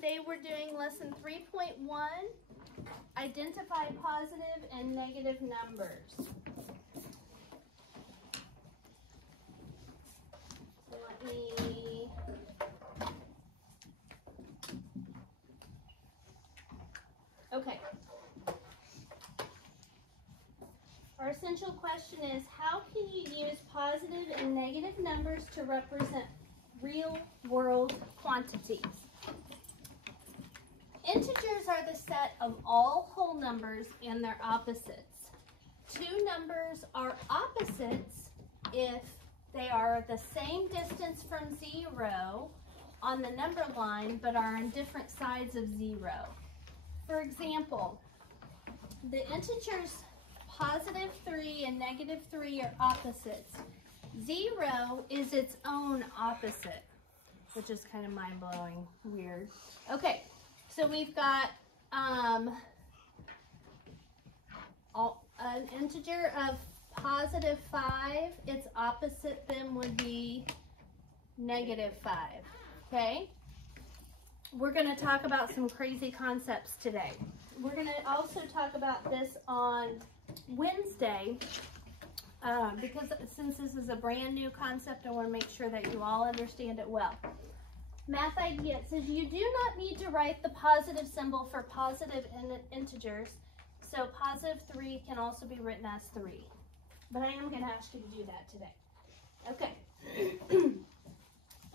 Today we're doing lesson 3.1, identify positive and negative numbers. Okay. Our essential question is, how can you use positive and negative numbers to represent real world quantities? Integers are the set of all whole numbers and their opposites. Two numbers are opposites if they are the same distance from 0 on the number line but are on different sides of 0. For example, the integers positive 3 and negative 3 are opposites. 0 is its own opposite, which is kind of mind-blowing, weird. Okay, so we've got an integer of positive 5. Its opposite then would be negative 5, okay? We're going to talk about some crazy concepts today. We're going to also talk about this on Wednesday because since this is a brand new concept, I want to make sure that you all understand it well. Math idea, it says you do not need to write the positive symbol for positive integers, so positive 3 can also be written as 3. But I am going to ask you to do that today. Okay.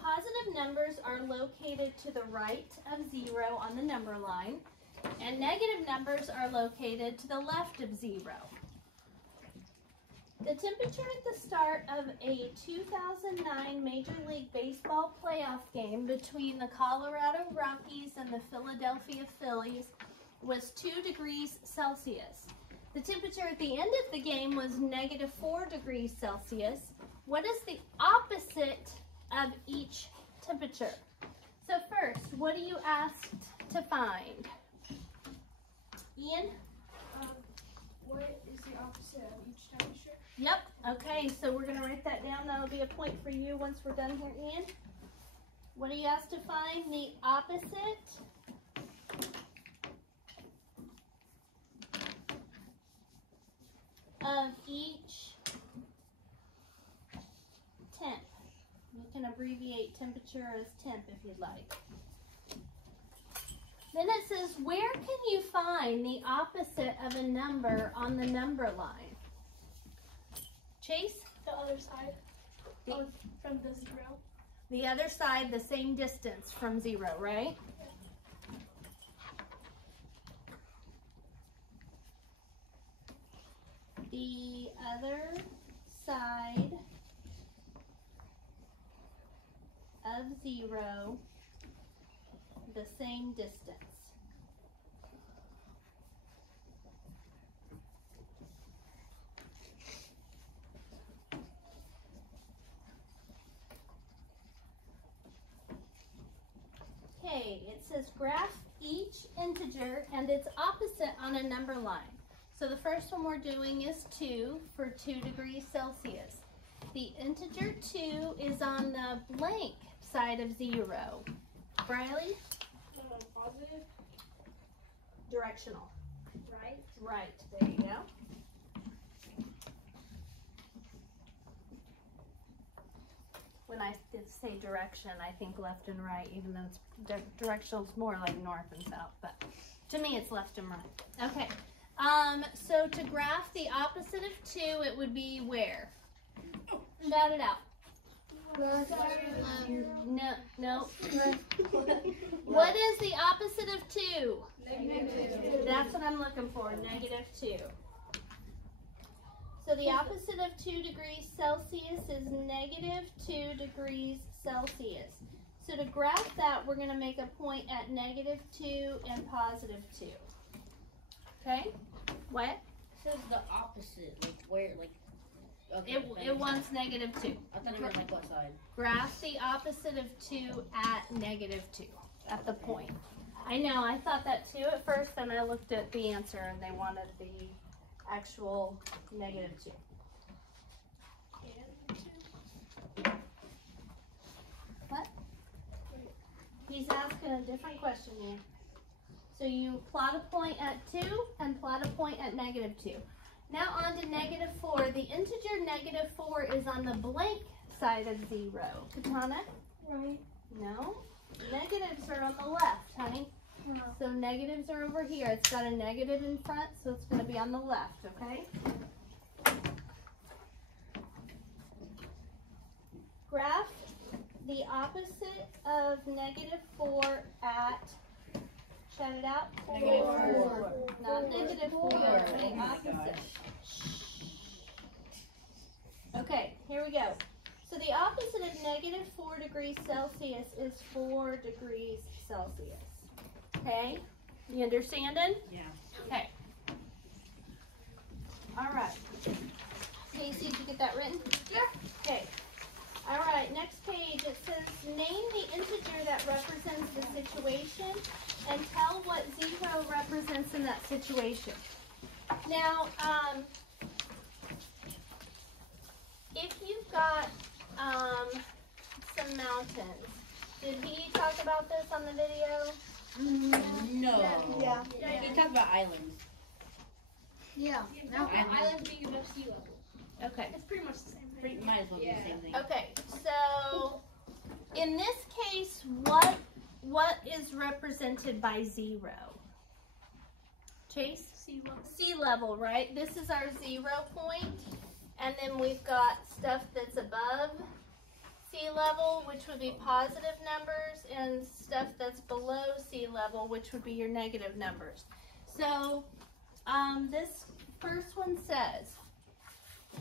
Positive numbers are located to the right of 0 on the number line, and negative numbers are located to the left of 0. The temperature at the start of a 2009 Major League Baseball playoff game between the Colorado Rockies and the Philadelphia Phillies was 2 degrees Celsius. The temperature at the end of the game was negative 4 degrees Celsius. What is the opposite of each temperature? So first, what are you asked to find? Ian? What is the opposite of each temperature? Yep. Okay, so we're going to write that down. That'll be a point for you once we're done here, Ian. What are you asked to find? The opposite of each temp. You can abbreviate temperature as temp if you'd like. Then it says, where can you find the opposite of a number on the number line? Chase? The other side. From the 0. The other side, the same distance from 0, right? The other side of 0, the same distance. Okay, it says graph each integer and its opposite on a number line. So the first one we're doing is 2 for 2 degrees Celsius. The integer 2 is on the blank side of 0. Briley? Positive. Directional. Right. Right, there you go. When I did say direction, I think left and right, even though it's directional is more like north and south, but to me it's left and right. Okay, so to graph the opposite of 2, it would be where? Shout it out. No. What is the opposite of 2? Negative. That's what I'm looking for, negative 2. So the opposite of 2 degrees Celsius is negative 2 degrees Celsius. So to graph that, we're going to make a point at negative 2 and positive 2. Okay? What? It says the opposite, like where, like, okay. It wants negative 2. I thought it meant like what side? Graph the opposite of 2 at negative 2, at the point. I know, I thought that too at first, then I looked at the answer and they wanted the actual negative 2. What? He's asking a different question here. So you plot a point at 2 and plot a point at -2. Now on to -4. The integer -4 is on the blank side of 0. Katana? Right. No. Negatives are on the left, honey. So negatives are over here. It's got a negative in front, so it's going to be on the left, okay? Graph the opposite of -4 at, shout it out. -4. Not -4, the opposite. Okay, here we go. So the opposite of -4 degrees Celsius is 4 degrees Celsius. Okay, you understanding? Yeah. Okay. All right. Casey, did you get that written? Yeah. Okay. All right, next page, it says, name the integer that represents the situation and tell what 0 represents in that situation. Now, if you've got some mountains, did he talk about this on the video? No. Yeah. He talked about islands. Yeah. No, Islands being above sea level. Okay. It's pretty much the same thing. Might as well be the same thing. Okay, so in this case, what is represented by 0? Chase? Sea level. Sea level, right? This is our 0 point, and then we've got stuff that's above sea level, which would be positive numbers, and stuff that's below sea level, which would be your negative numbers. So this first one says,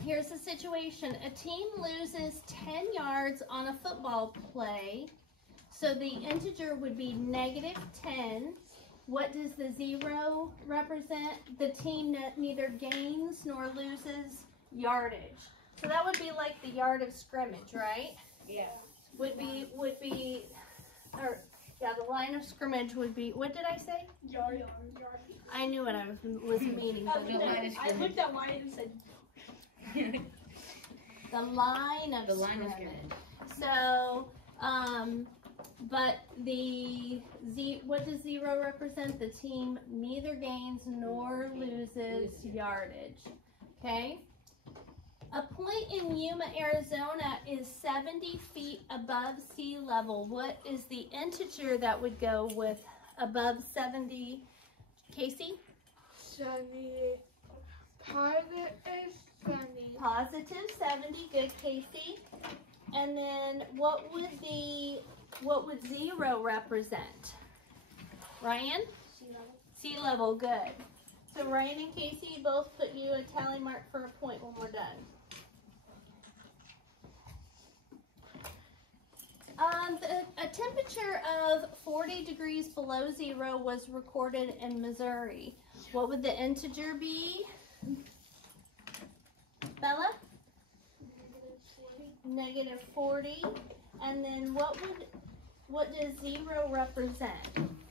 here's the situation. A team loses 10 yards on a football play, so the integer would be -10. What does the 0 represent? The team neither gains nor loses yardage. So that would be like the yard of scrimmage, right? Yeah. Would be, or yeah, the line of scrimmage would be, what did I say? Yard. I knew what I was meaning. But I looked at mine and said, the line of scrimmage. So, but what does 0 represent? The team neither gains nor loses yardage. Okay? A point in Yuma, Arizona is 70 feet above sea level. What is the integer that would go with above 70? Casey? 70. Positive 70. Positive 70. Good, Casey. And then what would 0 represent? Ryan? Sea level. Sea level, good. So Ryan and Casey both put you a tally mark for a point when we're done. A temperature of 40 degrees below 0 was recorded in Missouri. What would the integer be? Bella? -40. And then what does 0 represent? 0 represents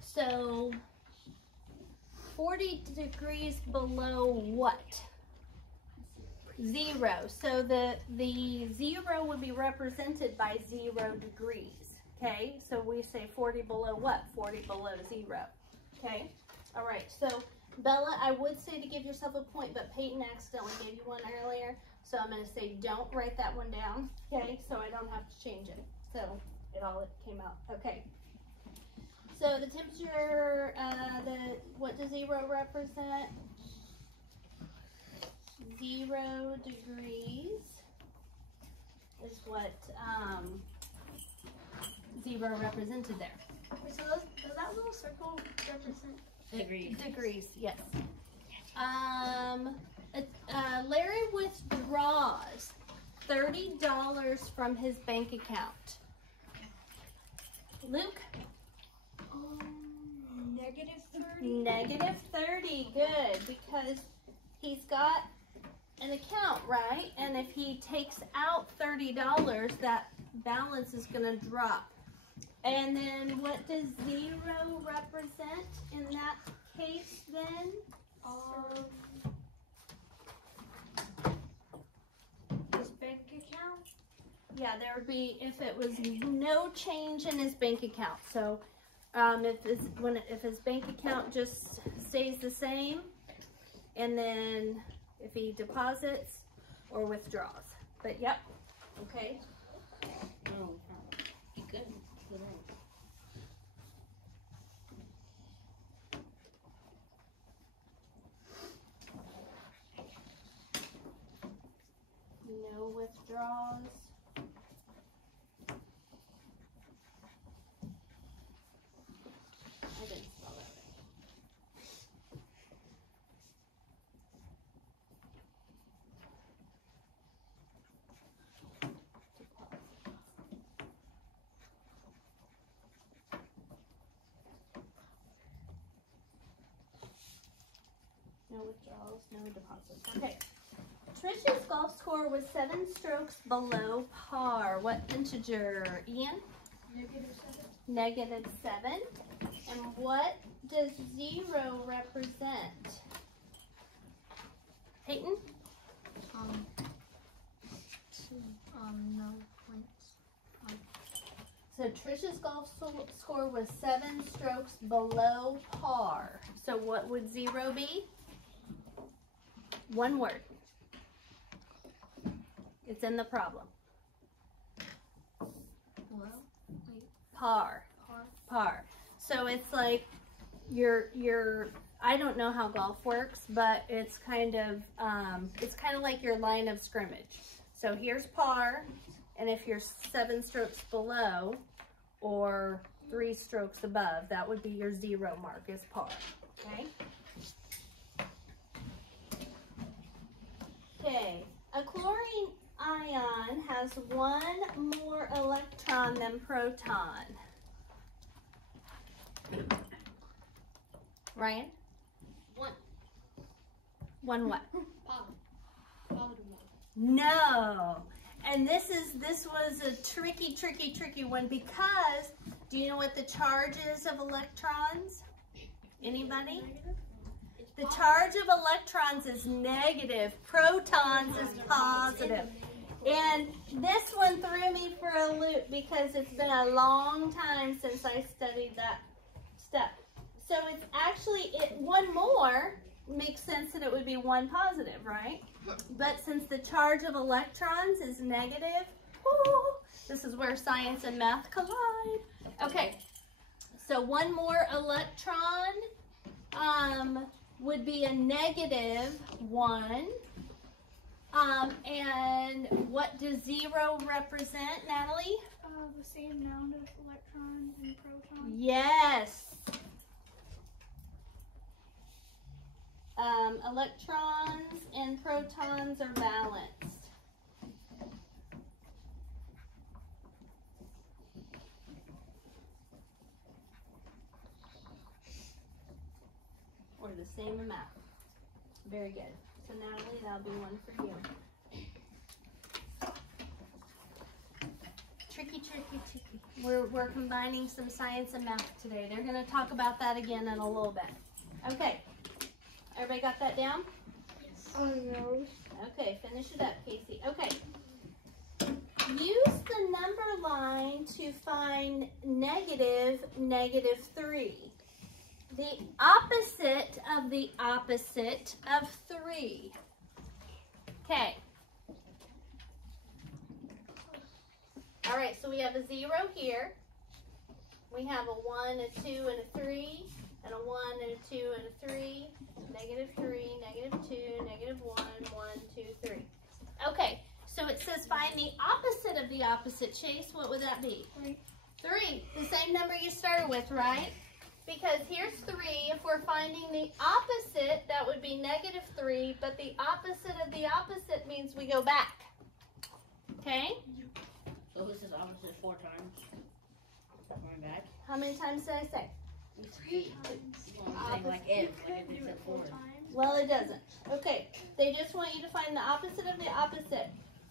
So 40 degrees below what? 0. So the 0 would be represented by 0 degrees. Okay, so we say 40 below what? 40 below 0. Okay, all right. So Bella, I would say to give yourself a point, but Peyton accidentally gave you one earlier. So I'm going to say don't write that one down. Okay, so I don't have to change it. So it came out. Okay. So the temperature, what does 0 represent? 0 degrees is what 0 represented there. So does that little circle represent Degrees. Degrees, yes. Larry withdraws $30 from his bank account. Luke? -30, good, because he's got an account, right? And if he takes out $30, that balance is going to drop. And then what does 0 represent in that case then? His bank account? Yeah, there would be if it was no change in his bank account. So if his bank account just stays the same, and then if he deposits or withdraws. But yep, okay. No, you good. No withdrawals. I didn't spell that right. No withdrawals, no deposits. Okay. Trish's golf score was 7 strokes below par. What integer, Ian? -7. -7. And what does 0 represent? Peyton? No points. So Trish's golf score was 7 strokes below par. So what would 0 be? One word. It's in the problem. Well, Par. Par. So it's like your I don't know how golf works, but it's kind of like your line of scrimmage. So here's par, and if you're 7 strokes below or 3 strokes above, that would be your 0 mark is par. Okay. Okay. A chlorine ion has 1 more electron than proton. Ryan? 1. 1 what? Positive 1. No. And this was a tricky one because do you know what the charge is of electrons? Anybody? The charge of electrons is negative. Protons is positive. And this one threw me for a loop because it's been a long time since I studied that stuff. So it's actually, one more makes sense that it would be 1 positive, right? But since the charge of electrons is negative, this is where science and math collide. Okay, so 1 more electron would be a -1. And what does 0 represent, Natalie? The same amount of electrons and protons. Yes. Electrons and protons are balanced. Or the same amount. Very good. So Natalie, that'll be 1 for you. Tricky. We're combining some science and math today. They're going to talk about that again in a little bit. Okay. Everybody got that down? Yes. Oh no. Okay, finish it up, Casey. Okay. Use the number line to find -3. The opposite of the opposite of 3. Okay. All right, so we have a 0 here. We have a 1, a 2, and a 3, and a 1, and a 2, and a 3. -3, -2, -1, 1, 2, 3. Okay, so it says find the opposite of the opposite, Chase. What would that be? 3. 3, the same number you started with, right? Because here's 3. If we're finding the opposite, that would be -3, but the opposite of the opposite means we go back. Okay? So this is opposite 4 times. Going back. How many times did I say? 3 times. Well, I'm saying like if You could it's do at it 4 4. times. Well, it doesn't. Okay, they just want you to find the opposite of the opposite,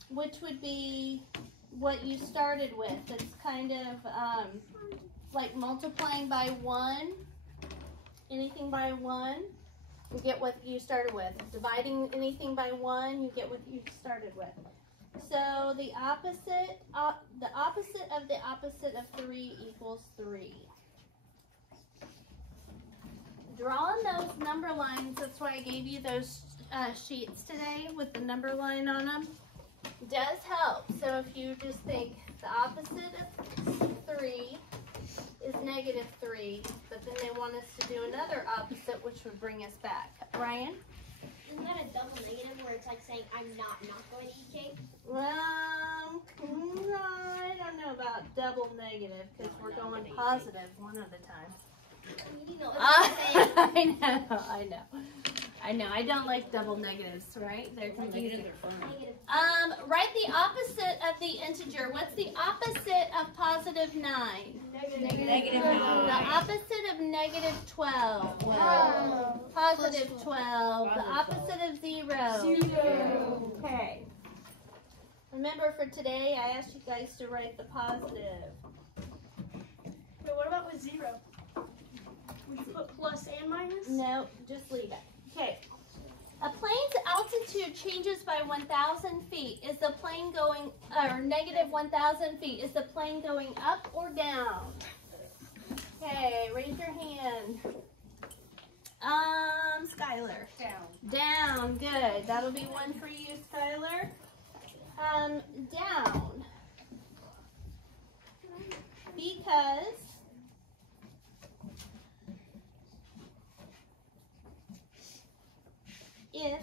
which would be what you started with. It's kind of like multiplying by 1. Anything by 1 you get what you started with. Dividing anything by 1, you get what you started with. So the opposite of the opposite of 3 equals 3. Drawing those number lines, that's why I gave you those sheets today with the number line on them, does help. So if you just think the opposite of 3 is -3, but then they want us to do another opposite, which would bring us back. Ryan? Isn't that a double negative where it's like saying I'm not going to eat cake? Well, no, I don't know about double negative because we're going positive one at a time. You know, it's I know. I don't like double negatives, right? They're confusing. negative. Write the opposite of the integer. What's the opposite of +9? Negative The 9. opposite of -12. Positive 12. The opposite of 0. Okay. Remember for today, I asked you guys to write the positive. Wait, what about with 0? Would you put plus and minus? No, just leave it. Okay. A plane's altitude changes by 1,000 feet. Is the plane going, or -1,000 feet, is the plane going up or down? Okay, raise your hand. Skylar. Down. Down, good. That'll be 1 for you, Skylar. Down. Because if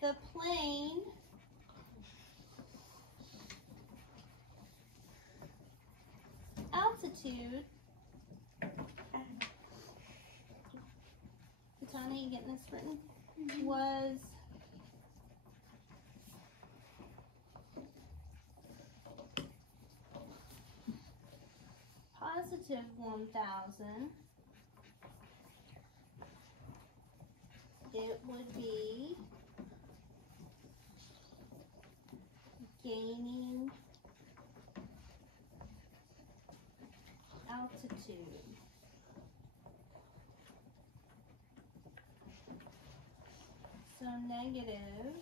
the plane altitude, Katana, you getting this written? Was positive 1,000, it would be gaining altitude. So negative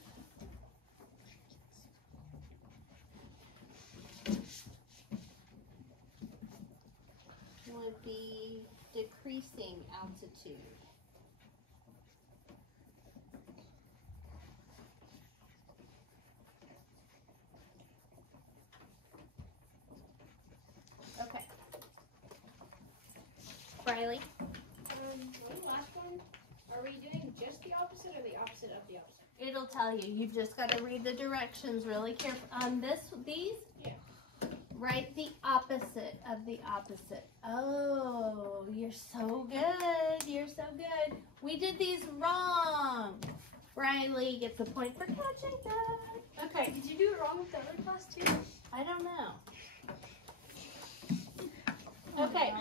would be decreasing altitude. Okay. Riley? The last one, are we doing just the opposite or the opposite of the opposite? It'll tell you. You've just got to read the directions really carefully. On these? Yeah. Write the opposite of the opposite. Oh, you're so good. You're so good. We did these wrong. Riley gets a point for catching that. Okay. Did you do it wrong with the other class too? I don't know. Okay.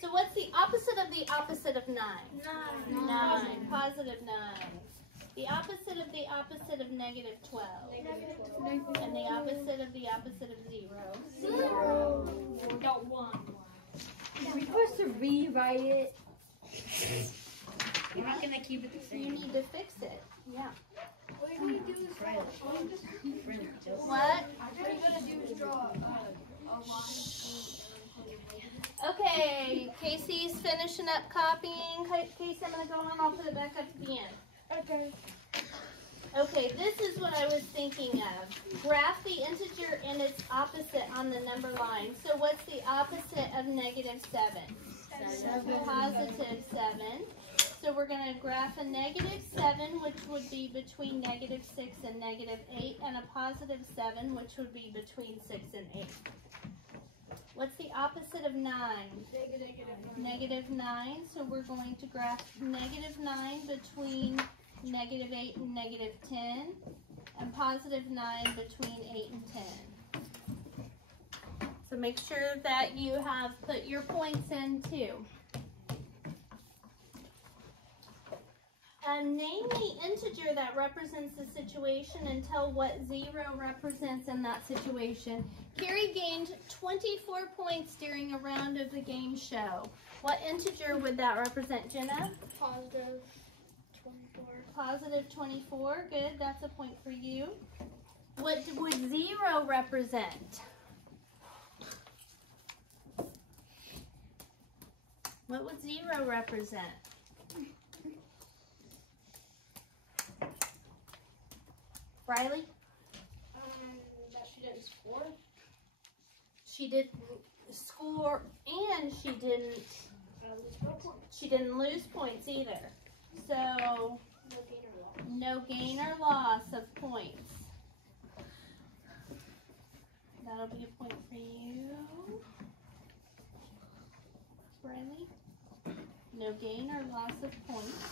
So what's the opposite of the opposite of 9? 9. Positive 9. The opposite of the opposite of -12. And the opposite of the opposite of 0. 0. Got 1. Are we supposed to rewrite it? We're not gonna keep it the You same. need to fix it. Yeah. What are you going to do is Right. What? What are you going to do is draw a line. Okay, Casey's finishing up copying. Casey, I'm going to go on. I'll put it back up to the end. Okay. Okay, this is what I was thinking of. Graph the integer and its opposite on the number line. So what's the opposite of -7? Positive 7. So we're going to graph a -7, which would be between -6 and -8, and a positive 7, which would be between 6 and 8. What's the opposite of 9? -9. So we're going to graph -9 between -8 and -10, and positive 9 between 8 and 10. So make sure that you have put your points in too. Name the integer that represents the situation and tell what 0 represents in that situation. Carrie gained 24 points during a round of the game show. What integer would that represent, Jenna? Positive 20. positive 24. Good, that's a point for you. What would 0 represent? What would 0 represent? Riley? That she didn't score. She didn't score and she didn't lose points either. So no gain or loss of points. That'll be a point for you. Riley? No gain or loss of points.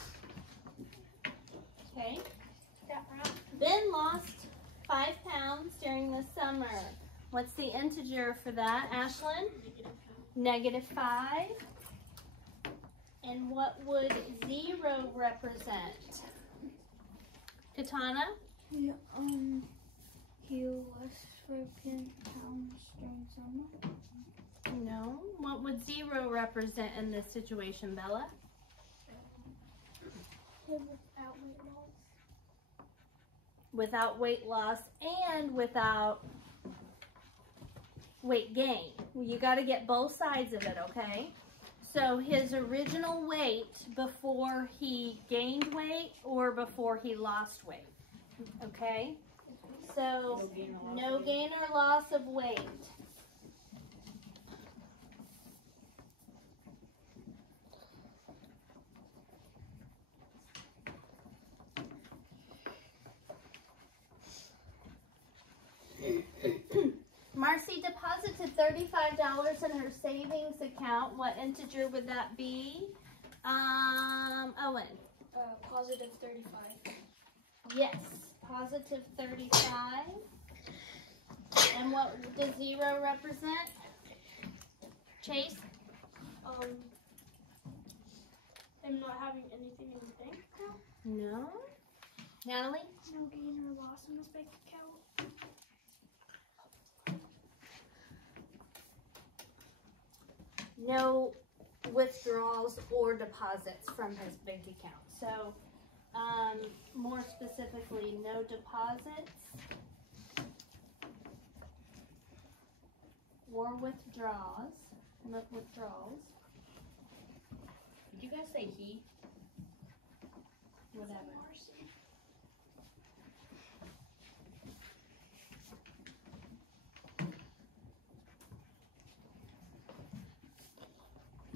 Okay. Ben lost 5 pounds during the summer. What's the integer for that, Ashlyn? -5. And what would 0 represent? Katana? Yeah, he lost 5 pounds during summer. No. What would 0 represent in this situation, Bella? Without weight loss and without weight gain. You got to get both sides of it, okay? So his original weight before he gained weight or before he lost weight, okay? So no gain or loss of weight. Marcy deposited $35 in her savings account. What integer would that be? Owen. Positive 35. Yes, positive 35. And what does 0 represent? Chase? I'm not having anything in the bank account. No. Natalie? No gain or loss in this bank account. No withdrawals or deposits from his bank account. So, more specifically, no deposits or withdrawals. No withdrawals. Did you guys say he? Whatever.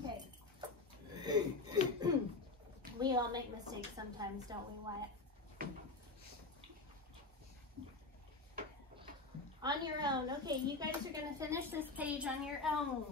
Okay. We all make mistakes sometimes, don't we, Wyatt? On your own. Okay, you guys are going to finish this page on your own.